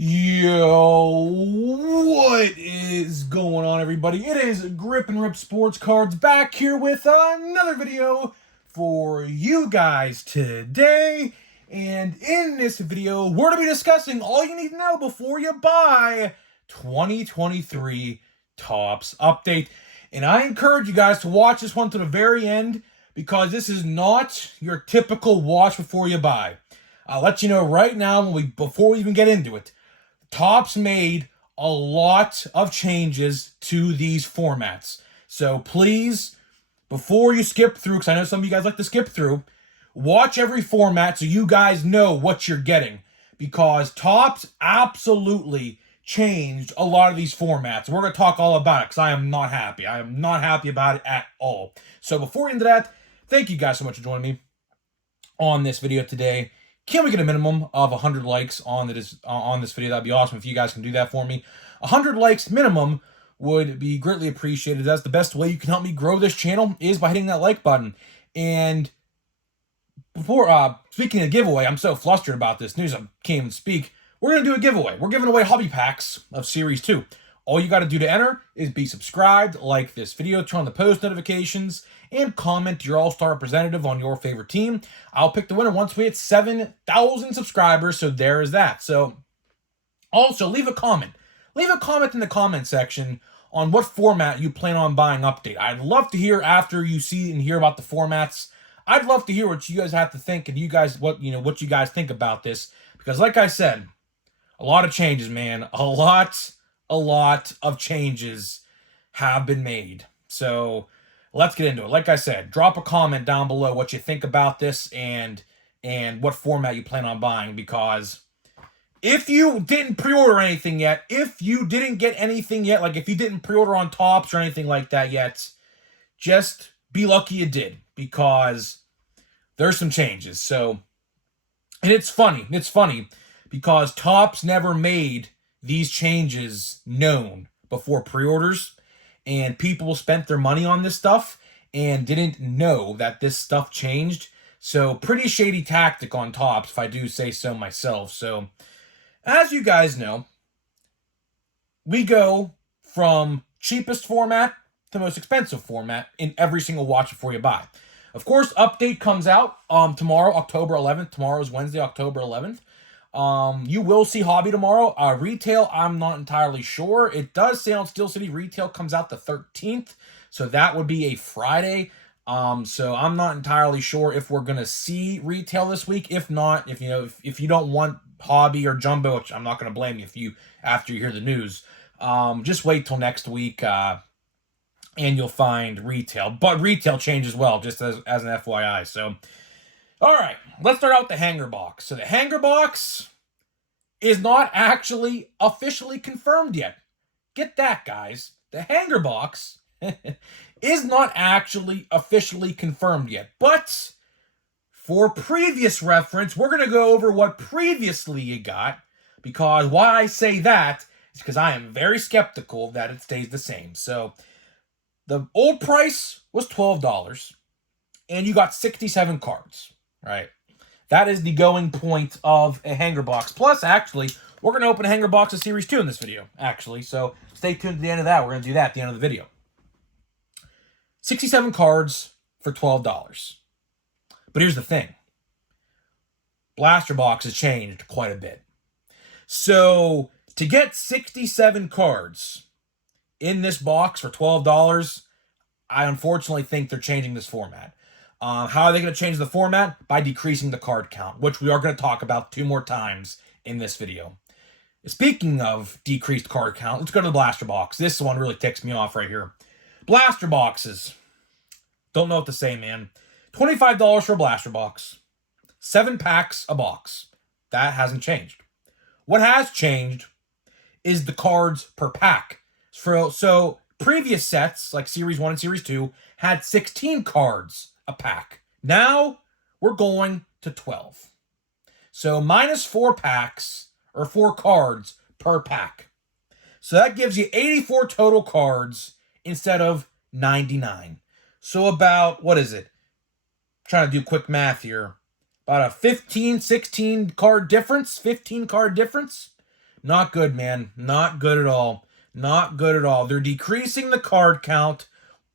Yo, what is going on, everybody? It is Grip and Rip Sports Cards back here with another video for you guys today. And in this video, we're going to be discussing all you need to know before you buy 2023 Topps Update. And I encourage you guys to watch this one to the very end because this is not your typical watch before you buy. I'll let you know right now before we even get into it. Topps made a lot of changes to these formats. So please, before you skip through, because I know some of you guys like to skip through, watch every format so you guys know what you're getting. Because Topps absolutely changed a lot of these formats. We're going to talk all about it because I am not happy. I am not happy about it at all. So before we get into that, thank you guys so much for joining me on this video today. Can we get a minimum of 100 likes on this video? That'd be awesome if you guys can do that for me. 100 likes minimum would be greatly appreciated. That's the best way you can help me grow this channel is by hitting that like button. And before speaking of giveaway, I'm so flustered about this news I can't even speak. We're going to do a giveaway. We're giving away hobby packs of Series 2. All you got to do to enter is be subscribed, like this video, turn on the post notifications, and comment your all-star representative on your favorite team. I'll pick the winner once we hit 7,000 subscribers, so there is that. So also leave a comment. Leave a comment in the comment section on what format you plan on buying Update. I'd love to hear after you see and hear about the formats. I'd love to hear what you guys have to think and what you guys think about this, because like I said, a lot of changes, man. A lot of changes have been made. So let's get into it. Like I said, drop a comment down below what you think about this and what format you plan on buying, because if you didn't pre-order anything yet, if you didn't get anything yet, like if you didn't pre-order on Topps or anything like that yet, just be lucky you did, because there's some changes. So, and it's funny because Topps never made these changes known before pre-orders, and people spent their money on this stuff and didn't know that this stuff changed. So pretty shady tactic on Topps, if I do say so myself. So as you guys know, we go from cheapest format to most expensive format in every single watch before you buy. Of course, Update comes out tomorrow, October 11th. Tomorrow is Wednesday, October 11th. You will see Hobby tomorrow. Retail, I'm not entirely sure. It does say on Steel City retail comes out the 13th, so that would be a Friday. So I'm not entirely sure if we're gonna see retail this week. If not, if you don't want Hobby or Jumbo, which I'm not gonna blame you after you hear the news, just wait till next week, and you'll find retail. But retail changes well, just as an FYI. So. All right, let's start out with the hanger box. So the hanger box is not actually officially confirmed yet. Get that, guys. The hanger box is not actually officially confirmed yet. But for previous reference, we're going to go over what previously you got, because why I say that is because I am very skeptical that it stays the same. So the old price was $12, and you got 67 cards. Right, that is the going point of a hanger box. Plus, actually, we're going to open a hanger box of Series 2 in this video, actually. So stay tuned to the end of that. We're going to do that at the end of the video. 67 cards for $12. But here's the thing. Blaster box has changed quite a bit. So to get 67 cards in this box for $12, I unfortunately think they're changing this format. How are they going to change the format? By decreasing the card count, which we are going to talk about 2 more times in this video. Speaking of decreased card count, let's go to the blaster box. This one really ticks me off right here. Blaster boxes. Don't know what to say, man. $25 for a blaster box. 7 packs a box. That hasn't changed. What has changed is the cards per pack. So previous sets, like Series 1 and Series 2, had 16 cards a pack. Now we're going to 12. So minus 4 packs or 4 cards per pack. So that gives you 84 total cards instead of 99. So about, what is it? I'm trying to do quick math here. About a 15, 16 card difference, 15 card difference Not good, man. Not good at all. Not good at all. They're decreasing the card count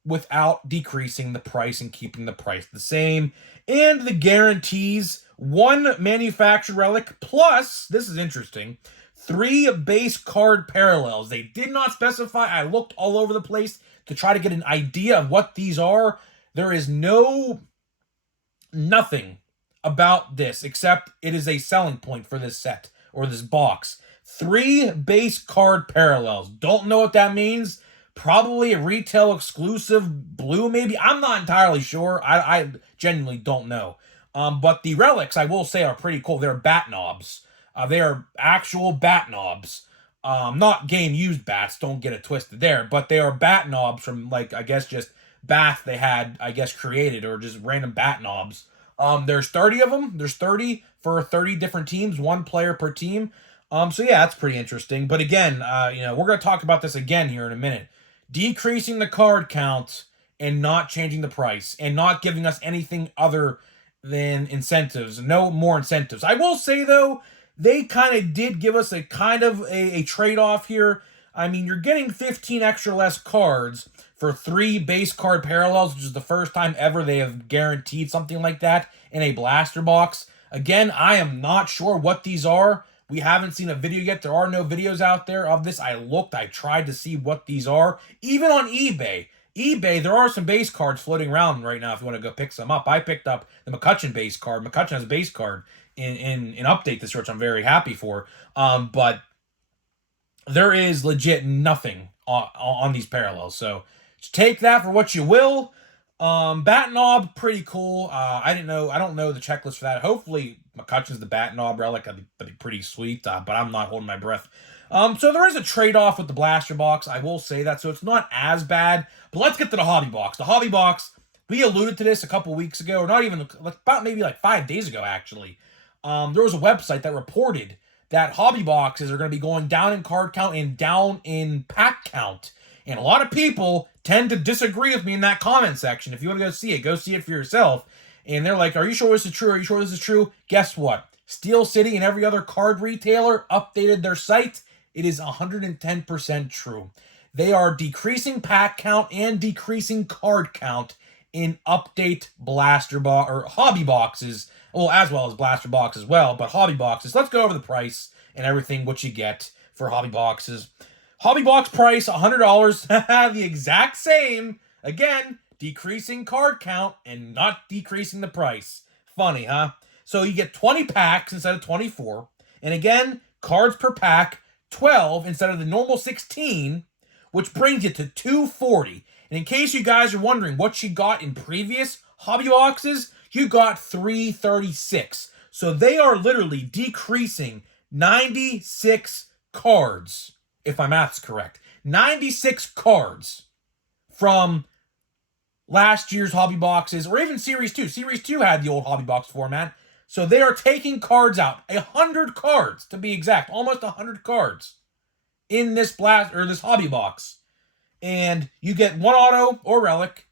without decreasing the price and keeping the price the same. And the guarantees one manufactured relic plus, this is interesting, 3 base card parallels. They did not specify. I looked all over the place to try to get an idea of what these are. There is nothing about this except it is a selling point for this set or this box. 3 base card parallels. Don't know what that means. Probably a retail exclusive blue, maybe. I'm not entirely sure. I genuinely don't know. But the relics, I will say, are pretty cool. They're bat knobs. They are actual bat knobs. Not game-used bats, don't get it twisted there. But they are bat knobs from, like, I guess just bats they had, I guess, created. Or just random bat knobs. There's 30 of them. There's 30 for 30 different teams. 1 player per team. So yeah, that's pretty interesting. But again, we're going to talk about this again here in a minute. Decreasing the card count and not changing the price and not giving us anything other than incentives. No more incentives. I will say, though, they kind of did give us a kind of a trade-off here. I mean, you're getting 15 extra less cards for 3 base card parallels, which is the first time ever they have guaranteed something like that in a blaster box. Again, I am not sure what these are. We haven't seen a video yet. There are no videos out there of this. I tried to see what these are. Even on eBay. There are some base cards floating around right now if you want to go pick some up. I picked up the McCutcheon base card. McCutcheon has a base card in Update this year, which I'm very happy for. But there is legit nothing on these parallels. So take that for what you will. Bat knob, pretty cool. I don't know the checklist for that. Hopefully McCutcheon's the bat knob relic. That'd be pretty sweet, but I'm not holding my breath. So there is a trade-off with the blaster box, I will say that, so it's not as bad. But let's get to the hobby box. The hobby box, we alluded to this a couple weeks ago, or not even, about maybe like 5 days ago, actually. There was a website that reported that hobby boxes are going to be going down in card count and down in pack count. And a lot of people tend to disagree with me in that comment section. If you want to go see it for yourself. And they're like, are you sure this is true? Are you sure this is true? Guess what? Steel City and every other card retailer updated their site. It is 110% true. They are decreasing pack count and decreasing card count in update blaster box or hobby boxes. Well, as well as blaster box as well, but hobby boxes. Let's go over the price and everything, what you get for hobby boxes. Hobby box price, $100. The exact same. Again, decreasing card count and not decreasing the price. Funny, huh? So you get 20 packs instead of 24. And again, cards per pack, 12 instead of the normal 16, which brings you to $240. And in case you guys are wondering what you got in previous hobby boxes, you got $336. So they are literally decreasing 96 cards, if my math's correct. 96 cards from last year's hobby boxes, or even Series 2. Series 2 had the old hobby box format. So they are taking cards out. 100 cards, to be exact. Almost 100 cards in this this hobby box. And you get 1 auto or relic,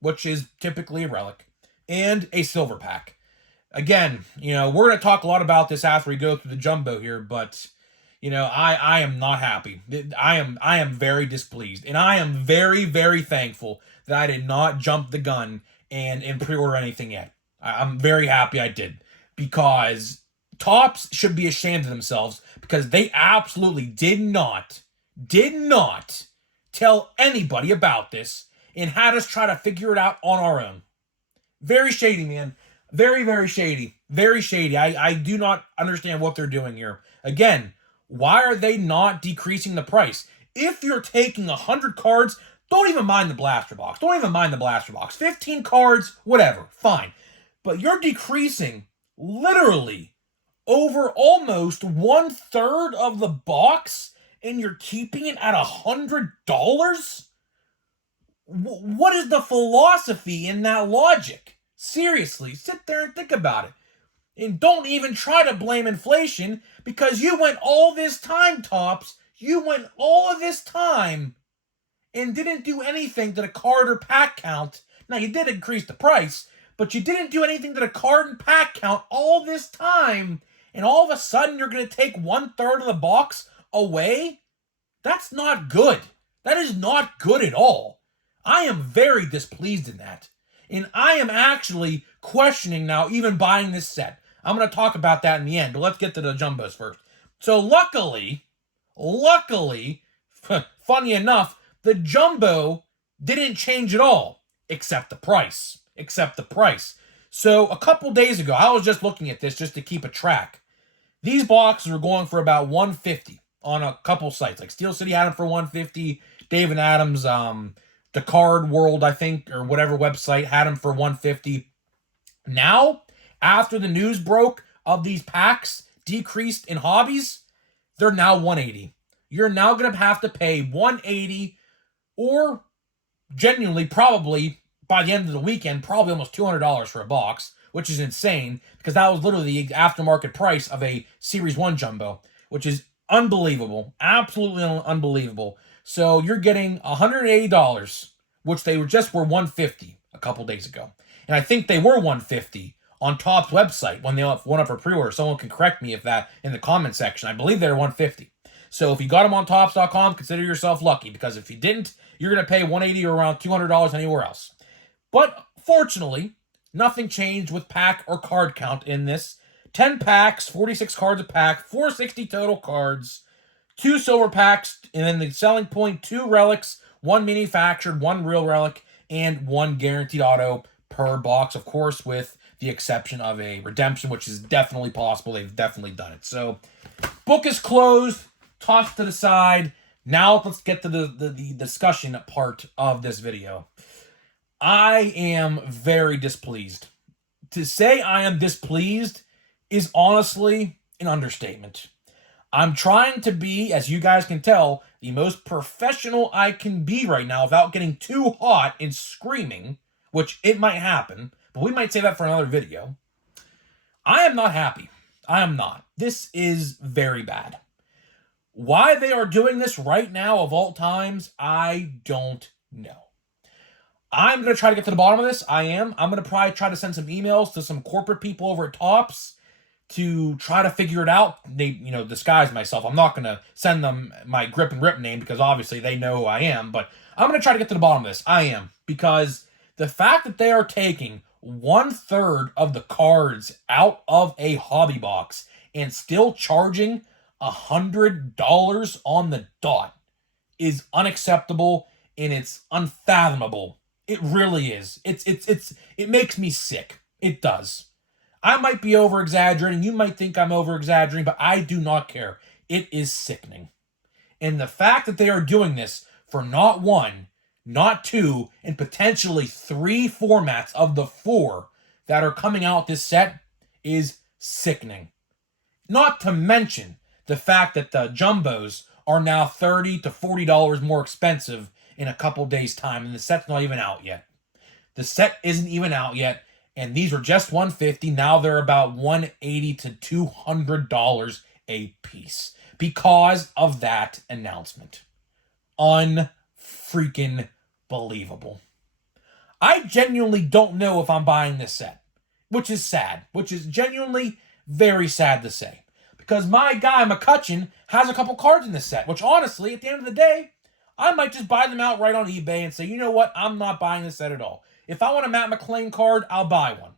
which is typically a relic, and a silver pack. Again, we're going to talk a lot about this after we go through the jumbo here, but I am not happy. I am very displeased, and I am very, very thankful that I did not jump the gun and pre-order anything yet. I'm very happy I did, because Topps should be ashamed of themselves, because they absolutely did not tell anybody about this and had us try to figure it out on our own. Very shady, man. Very, very shady. Very shady. I do not understand what they're doing here. Again, why are they not decreasing the price? If you're taking 100 cards, don't even mind the blaster box. 15 cards, whatever, fine. But you're decreasing literally over almost 1/3 of the box, and you're keeping it at $100? What is the philosophy in that logic? Seriously, sit there and think about it. And don't even try to blame inflation, because you went all this time, Topps. You went all of this time and didn't do anything to the card or pack count. Now, you did increase the price, but you didn't do anything to the card and pack count all this time, and all of a sudden you're going to take 1/3 of the box away? That's not good. That is not good at all. I am very displeased in that. And I am actually questioning now even buying this set. I'm going to talk about that in the end, but let's get to the jumbos first. So luckily, funny enough, the jumbo didn't change at all, except the price. So a couple days ago, I was just looking at this just to keep a track. These boxes were going for about $150 on a couple sites. Like Steel City had them for $150. Dave and Adams, the Card World, I think, or whatever website, had them for $150. Now, after the news broke of these packs decreased in hobbies, they're now $180. You're now going to have to pay $180, or genuinely, probably, by the end of the weekend, probably almost $200 for a box, which is insane, because that was literally the aftermarket price of a Series 1 jumbo, which is unbelievable. Absolutely unbelievable. So you're getting $180, which they were $150 a couple days ago. And I think they were $150 on Topps website when they went up for pre-order. Someone can correct me if that in the comment section. I believe they're $150. So if you got them on Topps.com, consider yourself lucky, because if you didn't, you're going to pay $180 or around $200 anywhere else. But fortunately, nothing changed with pack or card count in this. 10 packs, 46 cards a pack, 460 total cards, 2 silver packs, and then the selling point, 2 relics, 1 manufactured, 1 real relic, and 1 guaranteed auto per box, of course, with the exception of a redemption, which is definitely possible. They've definitely done it. So, book is closed, tossed to the side. Now let's get to the discussion part of this video. I am very displeased. To say I am displeased is honestly an understatement. I'm trying to be, as you guys can tell, the most professional I can be right now without getting too hot and screaming, which it might happen, but we might save that for another video. I am not happy. I am not. This is very bad. Why they are doing this right now of all times, I don't know. I'm going to try to get to the bottom of this. I am. I'm going to probably try to send some emails to some corporate people over at Topps to try to figure it out. They, disguise myself. I'm not going to send them my Grip and Rip name because obviously they know who I am, but I'm going to try to get to the bottom of this. I am. Because the fact that they are taking 1/3 of the cards out of a hobby box and still charging $100 on the dot is unacceptable, and it's unfathomable. It really is. It makes me sick. It does. I might be over-exaggerating. You might think I'm over-exaggerating, but I do not care. It is sickening. And the fact that they are doing this for not 1, not 2, and potentially 3 formats of the 4 that are coming out this set is sickening. Not to mention the fact that the jumbos are now $30 to $40 more expensive in a couple days' time, and the set's not even out yet. The set isn't even out yet, and these are just $150. Now they're about $180 to $200 a piece because of that announcement. Unfreaking believable. I genuinely don't know if I'm buying this set, which is sad, which is genuinely very sad to say. Because my guy, McCutcheon, has a couple cards in this set, which honestly, at the end of the day, I might just buy them outright on eBay and say, you know what, I'm not buying this set at all. If I want a Matt McLain card, I'll buy one.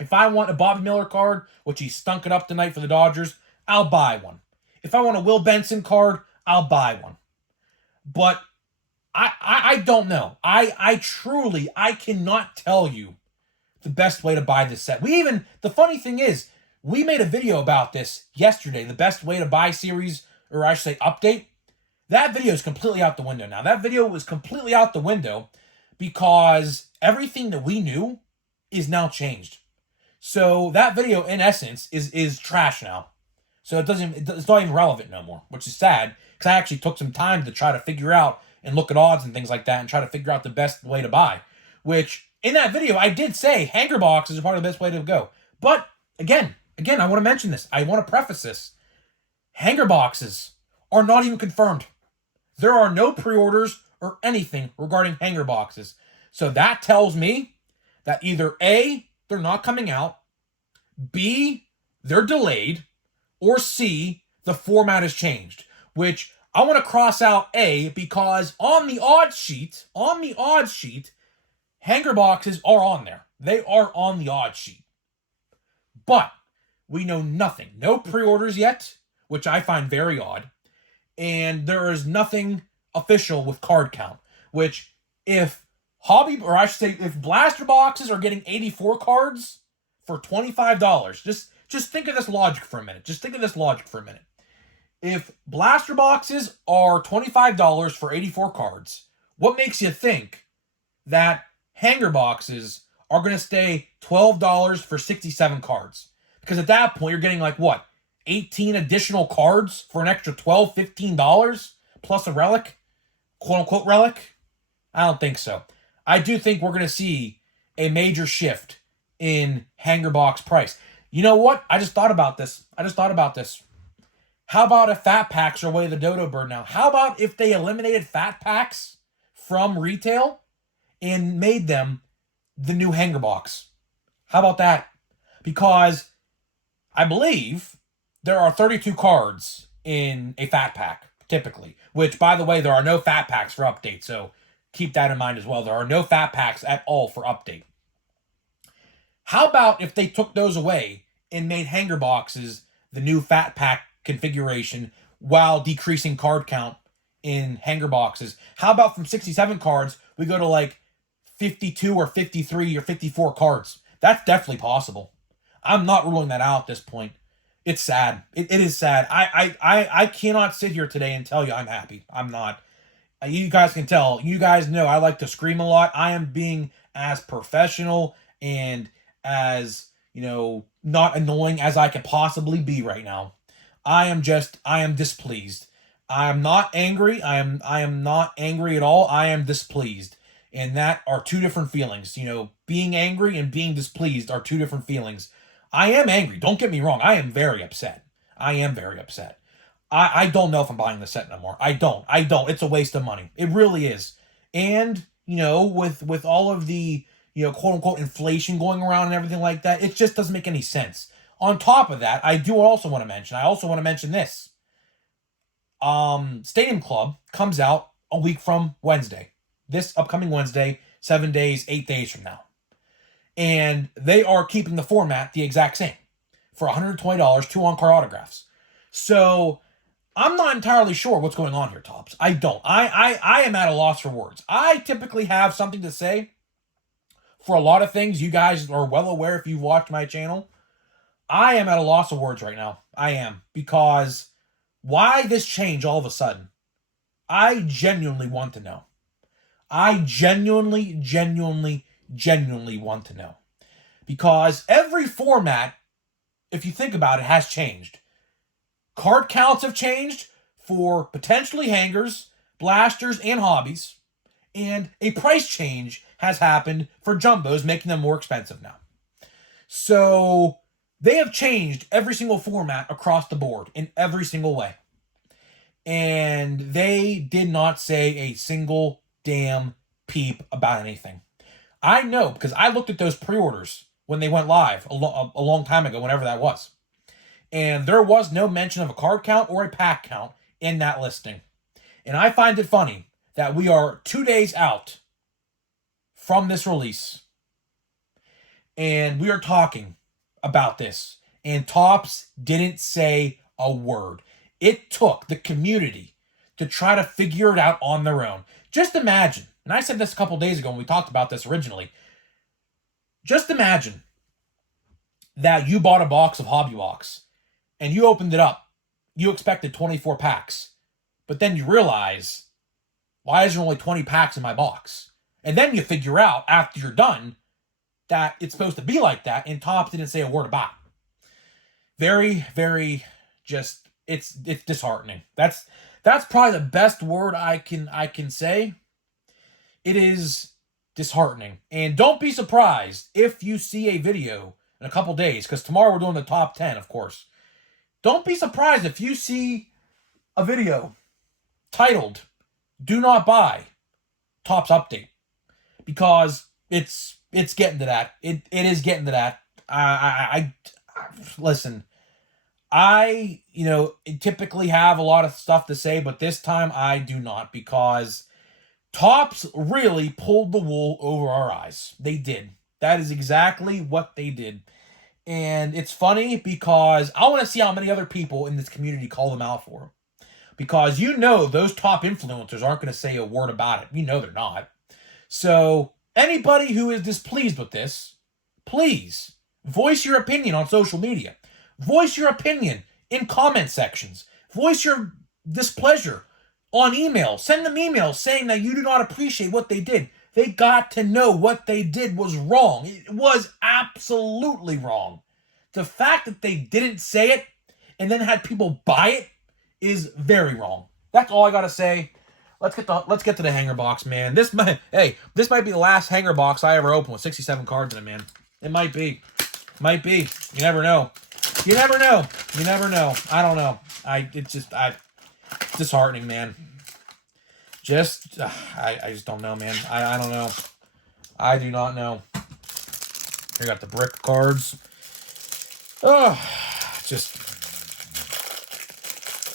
If I want a Bobby Miller card, which he stunk it up tonight for the Dodgers, I'll buy one. If I want a Will Benson card, I'll buy one. But I don't know. I truly cannot tell you the best way to buy this set. The funny thing is, we made a video about this yesterday, the best way to buy series, or I should say update. That video is completely out the window now. That video was completely out the window because everything that we knew is now changed. So that video, in essence, is trash now. So it's not even relevant no more, which is sad because I actually took some time to try to figure out and look at odds and things like that and try to figure out the best way to buy. Which, in that video, I did say hanger boxes are part of the best way to go. But, again, I want to mention this. I want to preface this. Hanger boxes are not even confirmed. There are no pre-orders or anything regarding hanger boxes. So that tells me that either A, they're not coming out, B, they're delayed, or C, the format has changed, which I want to cross out A because on the odds sheet, hanger boxes are on there. They are on the odds sheet. But we know nothing. No pre-orders yet, which I find very odd. And there is nothing official with card count, which if if blaster boxes are getting 84 cards for $25, just think of this logic for a minute. If blaster boxes are $25 for 84 cards, what makes you think that hanger boxes are going to stay $12 for 67 cards? Because at that point, you're getting like what? 18 additional cards for an extra $12, $15 plus a relic? Quote unquote relic? I don't think so. I do think we're going to see a major shift in hanger box price. You know what? I just thought about this. How about if fat packs are away the dodo bird now? How about if they eliminated fat packs from retail and made them the new hanger box? How about that? Because I believe there are 32 cards in a fat pack, typically. Which, by the way, there are no fat packs for update, so keep that in mind as well. There are no fat packs at all for update. How about if they took those away and made hanger boxes the new fat pack configuration while decreasing card count in hanger boxes? How about from 67 cards, we go to like 52 or 53 or 54 cards? That's definitely possible. I'm not ruling that out at this point. It's sad. It is sad. I cannot sit here today and tell you I'm happy. I'm not. You guys can tell. You guys know I like to scream a lot. I am being as professional and as, not annoying as I can possibly be right now. I am displeased. I am not angry. I am not angry at all. I am displeased. And that are two different feelings. Being angry and being displeased are two different feelings. I am angry. Don't get me wrong. I am very upset. I don't know if I'm buying the set no more. I don't. It's a waste of money. It really is. And, with all of the, quote unquote inflation going around and everything like that, it just doesn't make any sense. On top of that, I also want to mention this. Stadium Club comes out a week from Wednesday. This upcoming Wednesday, 8 days from now. And they are keeping the format the exact same for $120, 2 on-card autographs. So I'm not entirely sure what's going on here, Tops. I don't. I am at a loss for words. I typically have something to say for a lot of things. You guys are well aware if you've watched my channel. I am at a loss of words right now. I am. Because why this change all of a sudden? I genuinely want to know. I genuinely want to know. Because every format, if you think about it, has changed. Card counts have changed for potentially hangers, blasters, and hobbies. And a price change has happened for jumbos, making them more expensive now. So they have changed every single format across the board in every single way. And they did not say a single damn peep about anything. I know because I looked at those pre-orders when they went live a long time ago, whenever that was. And there was no mention of a card count or a pack count in that listing. And I find it funny that we are 2 days out from this release. And we are talking about this. And Topps didn't say a word. It took the community to try to figure it out on their own. Just imagine, and I said this a couple days ago when we talked about this originally. Just imagine that you bought a box of Hobby Box and you opened it up. You expected 24 packs. But then you realize, why is there only 20 packs in my box? And then you figure out after you're done that it's supposed to be like that, and Topps didn't say a word about it. Very, very just, it's disheartening. That's probably the best word I can say. It is disheartening. And don't be surprised if you see a video in a couple days, because tomorrow we're doing the top 10, of course. Don't be surprised if you see a video titled, "Do Not Buy Topps Update," because it's getting to that. It is getting to that. I listen, I, typically have a lot of stuff to say, but this time I do not, because Topps really pulled the wool over our eyes. They did. That is exactly what they did. And it's funny because I want to see how many other people in this community call them out for it. Because those top influencers aren't going to say a word about it. They're not. So anybody who is displeased with this, please voice your opinion on social media. Voice your opinion in comment sections. Voice your displeasure on email. Send them emails saying that you do not appreciate what they did. They got to know what they did was wrong. It was absolutely wrong. The fact that they didn't say it and then had people buy it is very wrong. That's all I gotta say. Let's get to the hanger box, man. This might be the last hanger box I ever opened with 67 cards in it, man. It might be. Might be. You never know. You never know. You never know. I don't know. It's disheartening, man. I just don't know, man. I don't know. I do not know. Here, got the brick cards. Oh, just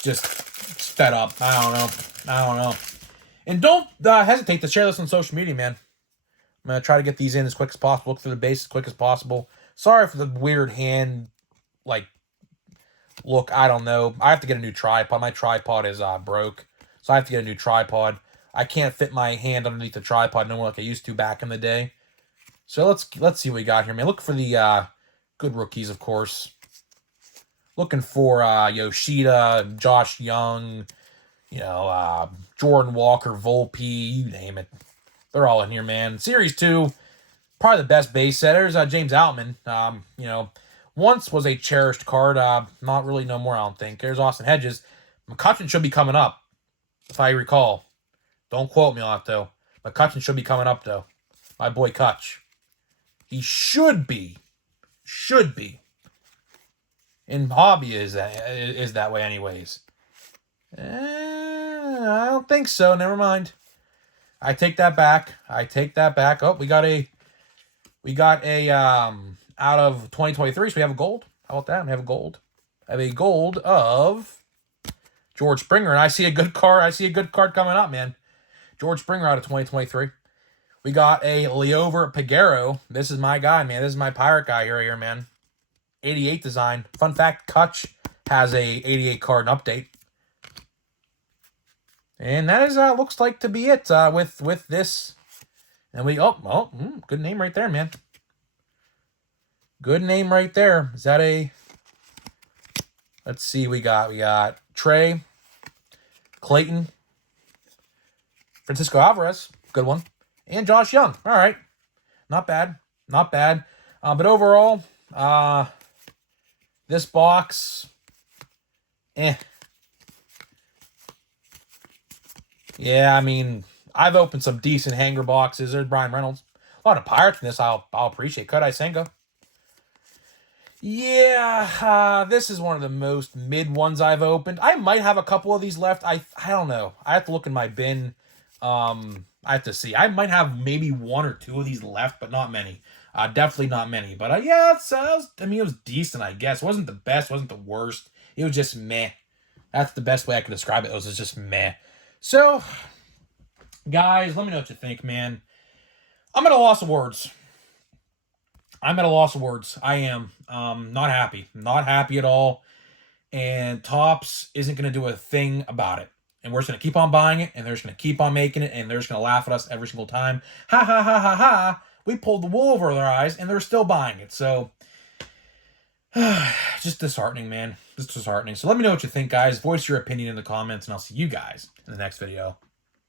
fed up. I don't know. And don't hesitate to share this on social media, man. I'm going to try to get these in as quick as possible. Look through the base as quick as possible. Sorry for the weird hand, look. I don't know. I have to get a new tripod. My tripod is broke. So I have to get a new tripod. I can't fit my hand underneath the tripod no more like I used to back in the day. So let's see what we got here, man. Look for the good rookies, of course. Looking for Yoshida, Josh Young, Jordan Walker, Volpe, you name it. They're all in here, man. Series 2, probably the best base setters. James Outman, once was a cherished card. Not really no more, I don't think. There's Austin Hedges. McCutcheon should be coming up, if I recall. Don't quote me on it, though. McCutcheon should be coming up, though. My boy Kutch. He should be. Should be. And Hobby is that way anyways. I don't think so. Never mind. I take that back. Oh, we got a out of 2023, so we have a gold. How about that? We have a gold. I have a gold of George Springer, and I see a good card coming up, man. George Springer out of 2023. We got a Leover Piguero. This is my guy, man. This is my pirate guy here, man. 88 design. Fun fact, Kutch has a 88 card update. And that is looks like to be it with this. And we good name right there, man. Good name right there. Is that a? Let's see. We got Trey, Clayton, Francisco Alvarez, good one, and Josh Young. All right, not bad. But overall, this box, Yeah, I mean, I've opened some decent hanger boxes. There's Brian Reynolds. A lot of Pirates in this I'll appreciate. Kodai Senga. Yeah, this is one of the most mid ones I've opened. I might have a couple of these left. I don't know. I have to look in my bin. I have to see. I might have maybe one or two of these left, but not many. Definitely not many. But yeah, it was decent, I guess. It wasn't the best, wasn't the worst. It was just meh. That's the best way I could describe it. It was just meh. So, guys, let me know what you think, man. I'm at a loss of words. I am. Not happy. Not happy at all. And Topps isn't going to do a thing about it. And we're just going to keep on buying it, and they're just going to keep on making it, and they're just going to laugh at us every single time. Ha, ha, ha, ha, ha. We pulled the wool over their eyes, and they're still buying it. So, just disheartening, man. Just disheartening. So let me know what you think, guys. Voice your opinion in the comments, and I'll see you guys in the next video.